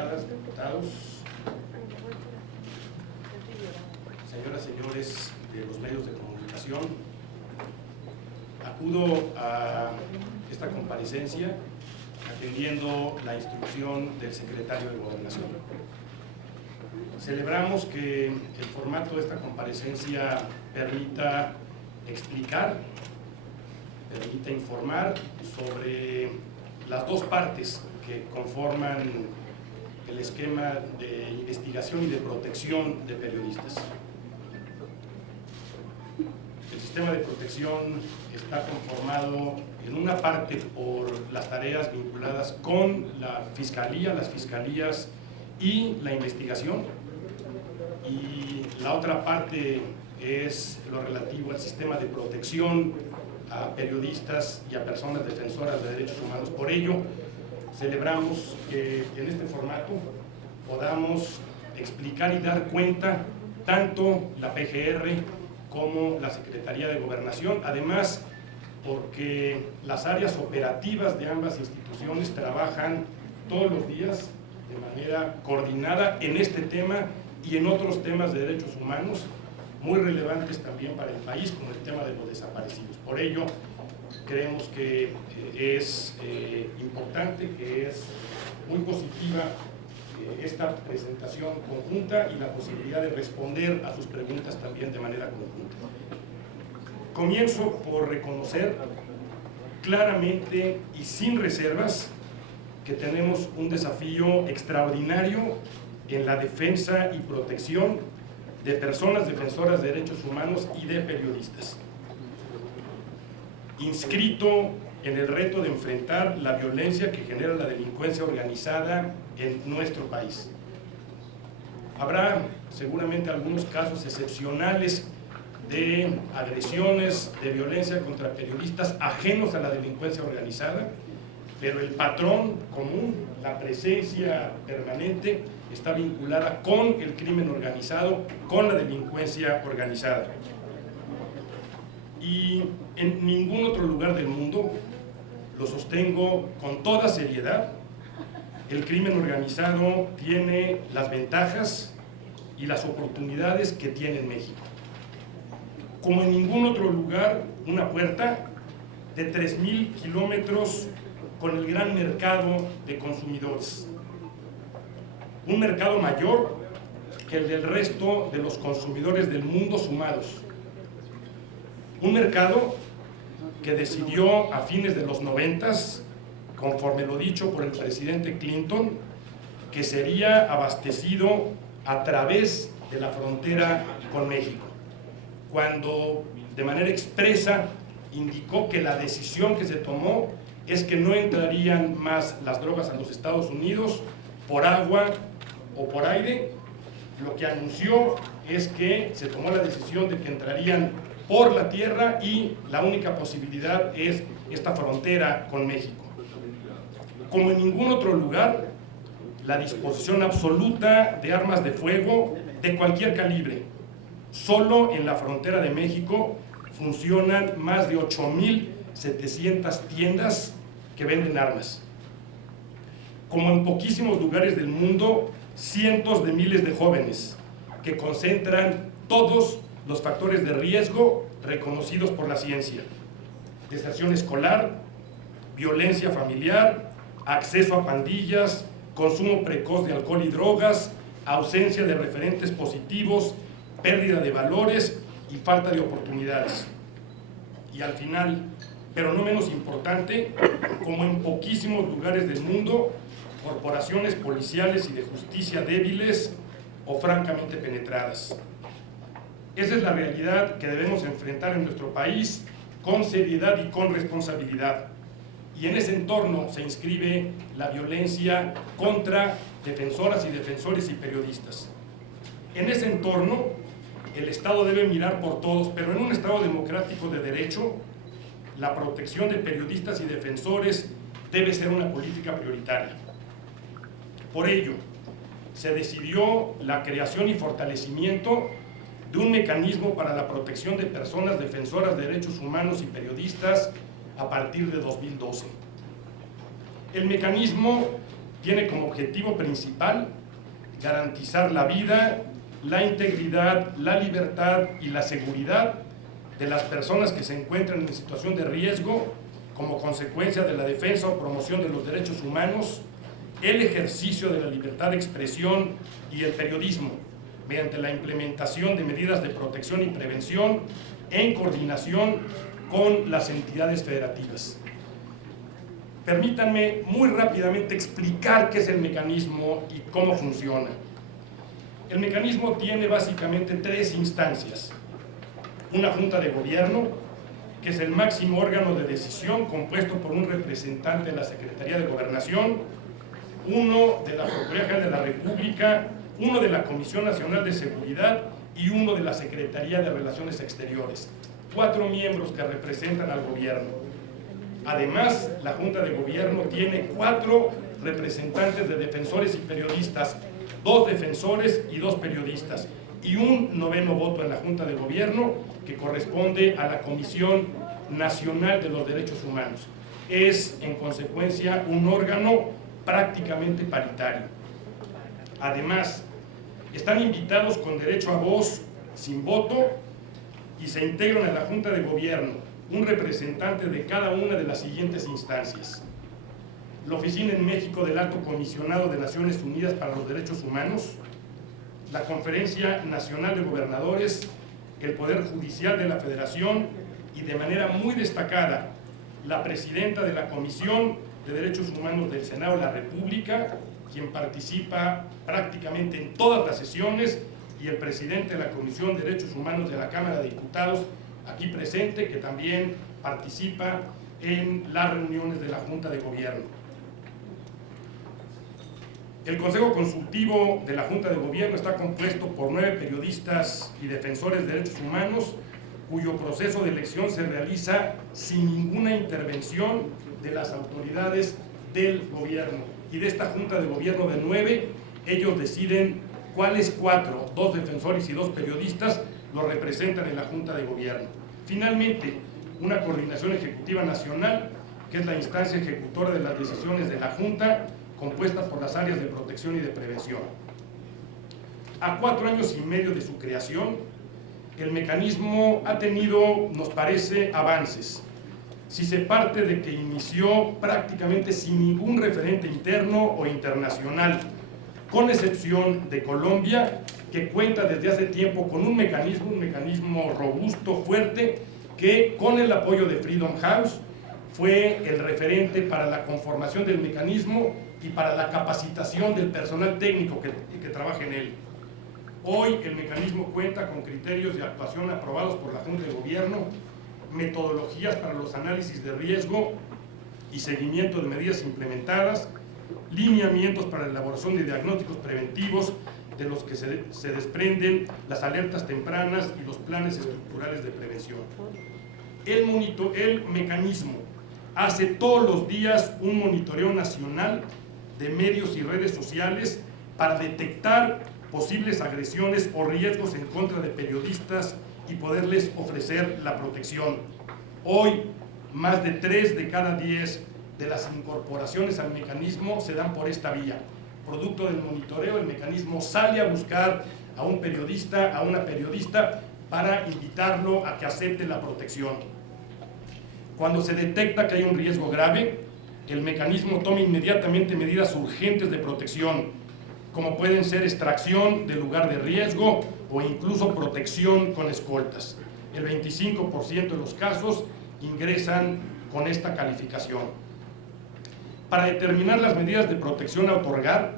diputadas, diputados, señoras y señores de los medios de comunicación, acudo a esta comparecencia atendiendo la instrucción del secretario de Gobernación. Celebramos que el formato de esta comparecencia permita explicar, permita informar sobre las dos partes que conforman el esquema de investigación y de protección de periodistas. El sistema de protección está conformado en una parte por las tareas vinculadas con la Fiscalía, las Fiscalías y la investigación, y la otra parte es lo relativo al sistema de protección a periodistas y a personas defensoras de derechos humanos. Por ello, celebramos que en este formato podamos explicar y dar cuenta tanto la PGR como la Secretaría de Gobernación, además porque las áreas operativas de ambas instituciones trabajan todos los días de manera coordinada en este tema y en otros temas de derechos humanos muy relevantes también para el país, como el tema de los desaparecidos. Por ello, creemos que es importante, que es muy positiva esta presentación conjunta y la posibilidad de responder a sus preguntas también de manera conjunta. Comienzo por reconocer claramente y sin reservas que tenemos un desafío extraordinario en la defensa y protección de personas defensoras de derechos humanos y de periodistas, inscrito en el reto de enfrentar la violencia que genera la delincuencia organizada en nuestro país. Habrá seguramente algunos casos excepcionales de agresiones, de violencia contra periodistas ajenos a la delincuencia organizada, pero el patrón común, la presencia permanente, está vinculada con el crimen organizado, con la delincuencia organizada. Y en ningún otro lugar del mundo, lo sostengo con toda seriedad, el crimen organizado tiene las ventajas y las oportunidades que tiene en México. Como en ningún otro lugar, una puerta de 3,000 kilómetros con el gran mercado de consumidores. Un mercado mayor que el del resto de los consumidores del mundo sumados. Un mercado que decidió a fines de los 90s, conforme lo dicho por el presidente Clinton, que sería abastecido a través de la frontera con México, cuando de manera expresa indicó que la decisión que se tomó es que no entrarían más las drogas a los Estados Unidos por agua o por aire. Lo que anunció es que se tomó la decisión de que entrarían por la tierra y la única posibilidad es esta frontera con México. Como en ningún otro lugar, la disposición absoluta de armas de fuego de cualquier calibre. Solo en la frontera de México funcionan más de 8,700 tiendas que venden armas. Como en poquísimos lugares del mundo, cientos de miles de jóvenes que concentran todos los factores de riesgo reconocidos por la ciencia: deserción escolar, violencia familiar, acceso a pandillas, consumo precoz de alcohol y drogas, ausencia de referentes positivos, pérdida de valores y falta de oportunidades. Y al final, pero no menos importante, como en poquísimos lugares del mundo, corporaciones policiales y de justicia débiles o francamente penetradas. Esa es la realidad que debemos enfrentar en nuestro país con seriedad y con responsabilidad. Y en ese entorno se inscribe la violencia contra defensoras y defensores y periodistas. En ese entorno, el Estado debe mirar por todos, pero en un Estado democrático de derecho, la protección de periodistas y defensores debe ser una política prioritaria. Por ello, se decidió la creación y fortalecimiento de un mecanismo para la protección de personas defensoras de derechos humanos y periodistas a partir de 2012. El mecanismo tiene como objetivo principal garantizar la vida, la integridad, la libertad y la seguridad de las personas que se encuentran en situación de riesgo como consecuencia de la defensa o promoción de los derechos humanos, el ejercicio de la libertad de expresión y el periodismo, mediante la implementación de medidas de protección y prevención en coordinación con las entidades federativas. Permítanme muy rápidamente explicar qué es el mecanismo y cómo funciona. El mecanismo tiene básicamente tres instancias: una junta de gobierno, que es el máximo órgano de decisión compuesto por un representante de la Secretaría de Gobernación, uno de la Procuraduría General de la República, uno de la Comisión Nacional de Seguridad y uno de la Secretaría de Relaciones Exteriores. 4 miembros que representan al gobierno. Además, la Junta de Gobierno tiene 4 representantes de defensores y periodistas, 2 defensores y 2 periodistas, y un 9º voto en la Junta de Gobierno que corresponde a la Comisión Nacional de los Derechos Humanos. Es, en consecuencia, un órgano prácticamente paritario. Además, están invitados con derecho a voz, sin voto, y se integran en la Junta de Gobierno un representante de cada una de las siguientes instancias: la Oficina en México del Alto Comisionado de Naciones Unidas para los Derechos Humanos, la Conferencia Nacional de Gobernadores, el Poder Judicial de la Federación y, de manera muy destacada, la presidenta de la Comisión de Derechos Humanos del Senado de la República, quien participa prácticamente en todas las sesiones, y el presidente de la Comisión de Derechos Humanos de la Cámara de Diputados, aquí presente, que también participa en las reuniones de la Junta de Gobierno. El Consejo Consultivo de la Junta de Gobierno está compuesto por 9 periodistas y defensores de derechos humanos, cuyo proceso de elección se realiza sin ninguna intervención de las autoridades del gobierno. Y de esta Junta de Gobierno de 9, ellos deciden cuáles 4, 2 defensores y 2 periodistas, los representan en la Junta de Gobierno. Finalmente, una coordinación ejecutiva nacional, que es la instancia ejecutora de las decisiones de la Junta, compuesta por las áreas de protección y de prevención. A 4 años y medio de su creación, el mecanismo ha tenido, nos parece, avances. Si se parte de que inició prácticamente sin ningún referente interno o internacional, con excepción de Colombia, que cuenta desde hace tiempo con un mecanismo robusto, fuerte, que con el apoyo de Freedom House fue el referente para la conformación del mecanismo y para la capacitación del personal técnico que trabaja en él. Hoy el mecanismo cuenta con criterios de actuación aprobados por la Junta de Gobierno, metodologías para los análisis de riesgo y seguimiento de medidas implementadas, lineamientos para la elaboración de diagnósticos preventivos de los que se desprenden las alertas tempranas y los planes estructurales de prevención. El mecanismo hace todos los días un monitoreo nacional de medios y redes sociales para detectar posibles agresiones o riesgos en contra de periodistas y poderles ofrecer la protección. Hoy, más de 3 de cada 10 de las incorporaciones al mecanismo se dan por esta vía. Producto del monitoreo, el mecanismo sale a buscar a un periodista, a una periodista, para invitarlo a que acepte la protección. Cuando se detecta que hay un riesgo grave, el mecanismo toma inmediatamente medidas urgentes de protección, como pueden ser extracción del lugar de riesgo o incluso protección con escoltas. El 25% de los casos ingresan con esta calificación. Para determinar las medidas de protección a otorgar,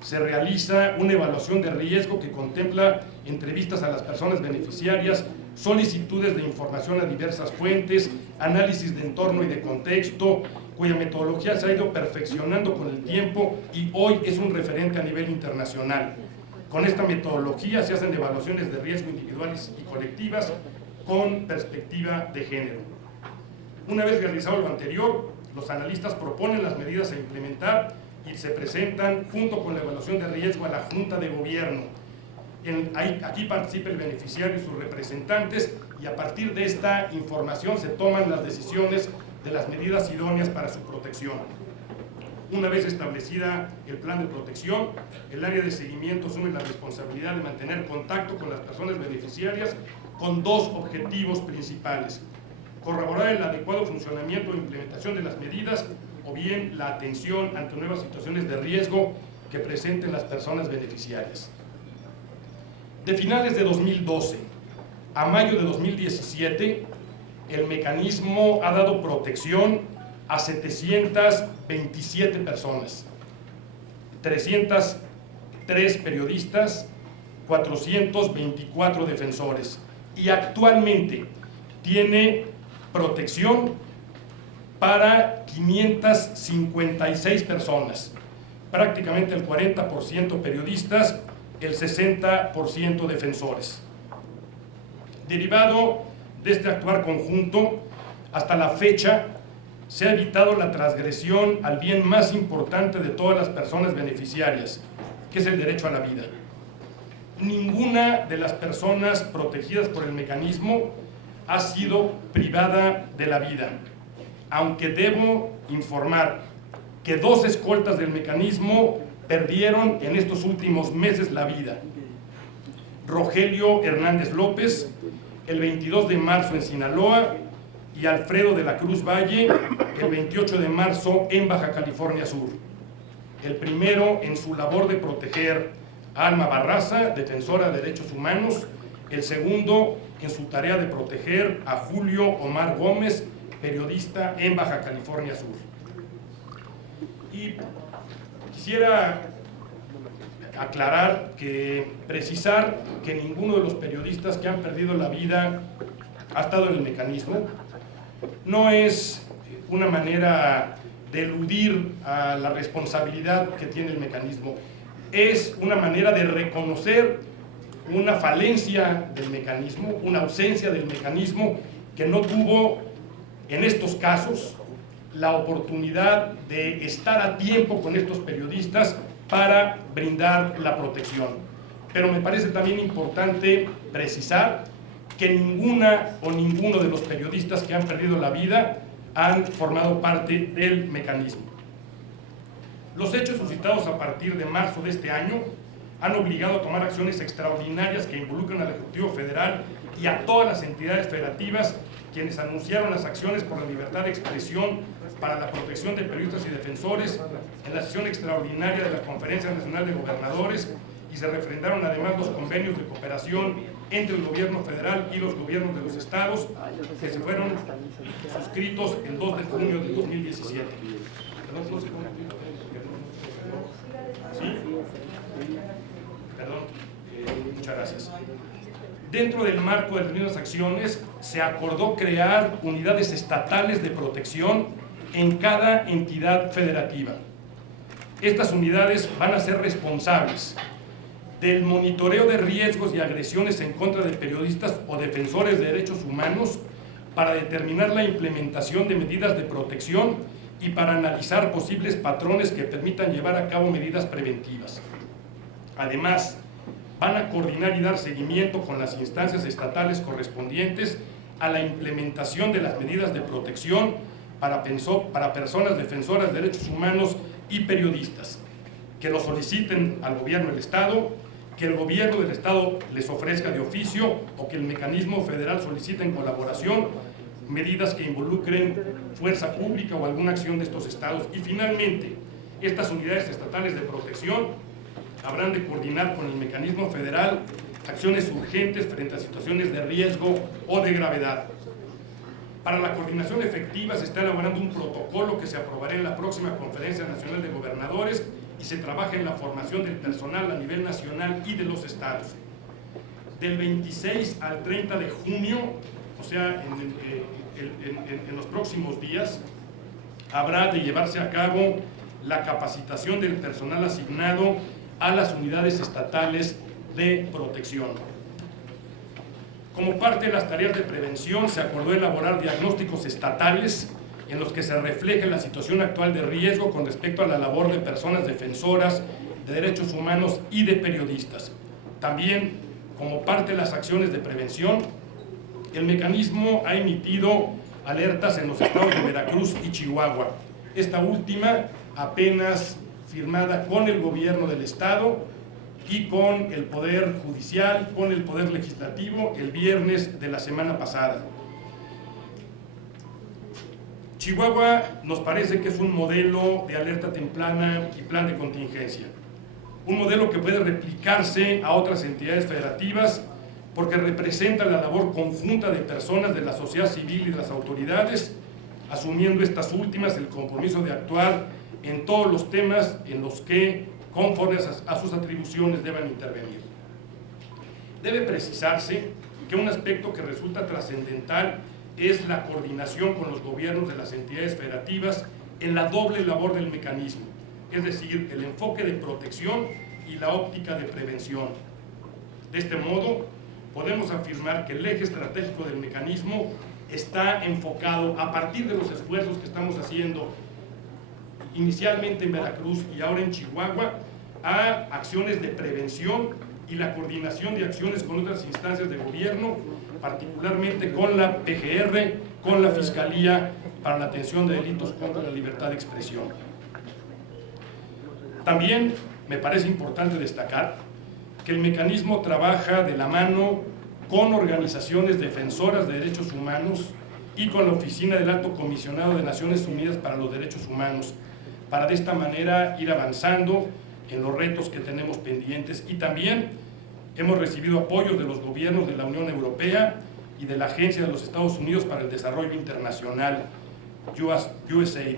se realiza una evaluación de riesgo que contempla entrevistas a las personas beneficiarias, solicitudes de información a diversas fuentes, análisis de entorno y de contexto, cuya metodología se ha ido perfeccionando con el tiempo y hoy es un referente a nivel internacional. Con esta metodología se hacen evaluaciones de riesgo individuales y colectivas con perspectiva de género. Una vez realizado lo anterior, los analistas proponen las medidas a implementar y se presentan junto con la evaluación de riesgo a la Junta de Gobierno. Aquí participa el beneficiario y sus representantes, y a partir de esta información se toman las decisiones de las medidas idóneas para su protección. Una vez establecida el plan de protección, el área de seguimiento asume la responsabilidad de mantener contacto con las personas beneficiarias con dos objetivos principales: corroborar el adecuado funcionamiento e implementación de las medidas, o bien la atención ante nuevas situaciones de riesgo que presenten las personas beneficiarias. De finales de 2012 a mayo de 2017, el mecanismo ha dado protección a 727 personas, 303 periodistas, 424 defensores, y actualmente tiene protección para 556 personas, prácticamente el 40% periodistas, el 60% defensores. Derivado de este actuar conjunto, hasta la fecha se ha evitado la transgresión al bien más importante de todas las personas beneficiarias, que es el derecho a la vida. Ninguna de las personas protegidas por el mecanismo ha sido privada de la vida, aunque debo informar que 2 escoltas del mecanismo perdieron en estos últimos meses la vida. Rogelio Hernández López, el 22 de marzo en Sinaloa, y Alfredo de la Cruz Valle, el 28 de marzo en Baja California Sur. El primero en su labor de proteger a Alma Barraza, defensora de derechos humanos; el segundo en su tarea de proteger a Julio Omar Gómez, periodista en Baja California Sur. Y quisiera precisar que ninguno de los periodistas que han perdido la vida ha estado en el mecanismo. No es una manera de eludir a la responsabilidad que tiene el mecanismo, es una manera de reconocer una falencia del mecanismo, una ausencia del mecanismo, que no tuvo en estos casos la oportunidad de estar a tiempo con estos periodistas para brindar la protección. Pero me parece también importante precisar que ninguna o ninguno de los periodistas que han perdido la vida han formado parte del mecanismo. Los hechos suscitados a partir de marzo de este año han obligado a tomar acciones extraordinarias que involucran al Ejecutivo Federal y a todas las entidades federativas, quienes anunciaron las acciones por la libertad de expresión para la protección de periodistas y defensores en la sesión extraordinaria de la Conferencia Nacional de Gobernadores, y se refrendaron además los convenios de cooperación entre el gobierno federal y los gobiernos de los estados, que se fueron suscritos el 2 de junio de 2017. ¿Sí? Perdón, muchas gracias. Dentro del marco de las mismas acciones, se acordó crear unidades estatales de protección en cada entidad federativa. Estas unidades van a ser responsables del monitoreo de riesgos y agresiones en contra de periodistas o defensores de derechos humanos, para determinar la implementación de medidas de protección y para analizar posibles patrones que permitan llevar a cabo medidas preventivas. Además, van a coordinar y dar seguimiento con las instancias estatales correspondientes a la implementación de las medidas de protección para personas defensoras de derechos humanos y periodistas, que lo soliciten al gobierno del Estado, que el gobierno del Estado les ofrezca de oficio, o que el mecanismo federal solicite en colaboración medidas que involucren fuerza pública o alguna acción de estos estados. Y finalmente, estas unidades estatales de protección habrán de coordinar con el mecanismo federal acciones urgentes frente a situaciones de riesgo o de gravedad. Para la coordinación efectiva se está elaborando un protocolo que se aprobará en la próxima Conferencia Nacional de Gobernadores, y se trabaja en la formación del personal a nivel nacional y de los estados. Del 26 al 30 de junio, o sea, en los próximos días, habrá de llevarse a cabo la capacitación del personal asignado a las unidades estatales de protección. Como parte de las tareas de prevención, se acordó elaborar diagnósticos estatales en los que se refleje la situación actual de riesgo con respecto a la labor de personas defensoras de derechos humanos y de periodistas. También, como parte de las acciones de prevención, el mecanismo ha emitido alertas en los estados de Veracruz y Chihuahua. Esta última apenas firmada con el gobierno del estado y con el Poder Judicial, con el Poder Legislativo, el viernes de la semana pasada. Chihuahua nos parece que es un modelo de alerta temprana y plan de contingencia, un modelo que puede replicarse a otras entidades federativas porque representa la labor conjunta de personas de la sociedad civil y de las autoridades, asumiendo estas últimas el compromiso de actuar en todos los temas en los que, conforme a sus atribuciones, deban intervenir. Debe precisarse que un aspecto que resulta trascendental es la coordinación con los gobiernos de las entidades federativas en la doble labor del mecanismo, es decir, el enfoque de protección y la óptica de prevención. De este modo, podemos afirmar que el eje estratégico del mecanismo está enfocado, a partir de los esfuerzos que estamos haciendo inicialmente en Veracruz y ahora en Chihuahua, a acciones de prevención y la coordinación de acciones con otras instancias de gobierno, particularmente con la PGR, con la Fiscalía para la atención de delitos contra la libertad de expresión. También me parece importante destacar que el mecanismo trabaja de la mano con organizaciones defensoras de derechos humanos y con la Oficina del Alto Comisionado de Naciones Unidas para los Derechos Humanos, para de esta manera ir avanzando en los retos que tenemos pendientes. Y también hemos recibido apoyos de los gobiernos de la Unión Europea y de la Agencia de los Estados Unidos para el Desarrollo Internacional, USAID.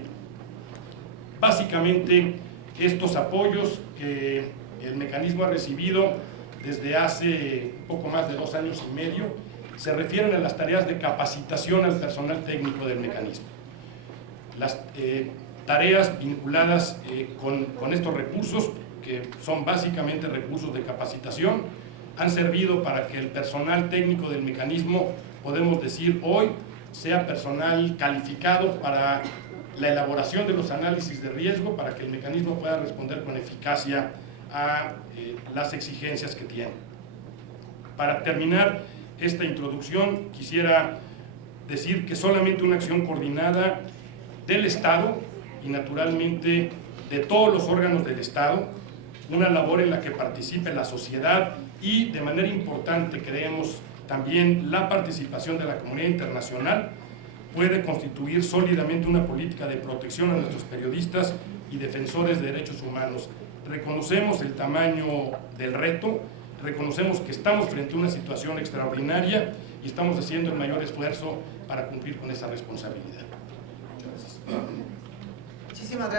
Básicamente, estos apoyos que el mecanismo ha recibido desde hace poco más de 2 años y medio se refieren a las tareas de capacitación al personal técnico del mecanismo. Las tareas vinculadas con estos recursos, que son básicamente recursos de capacitación, han servido para que el personal técnico del mecanismo, podemos decir hoy, sea personal calificado para la elaboración de los análisis de riesgo, para que el mecanismo pueda responder con eficacia a las exigencias que tiene. Para terminar esta introducción, quisiera decir que solamente una acción coordinada del Estado y naturalmente de todos los órganos del Estado, una labor en la que participe la sociedad y, de manera importante, creemos también la participación de la comunidad internacional, puede constituir sólidamente una política de protección a nuestros periodistas y defensores de derechos humanos. Reconocemos el tamaño del reto, reconocemos que estamos frente a una situación extraordinaria y estamos haciendo el mayor esfuerzo para cumplir con esa responsabilidad. Muchas gracias. Muchísimas gracias.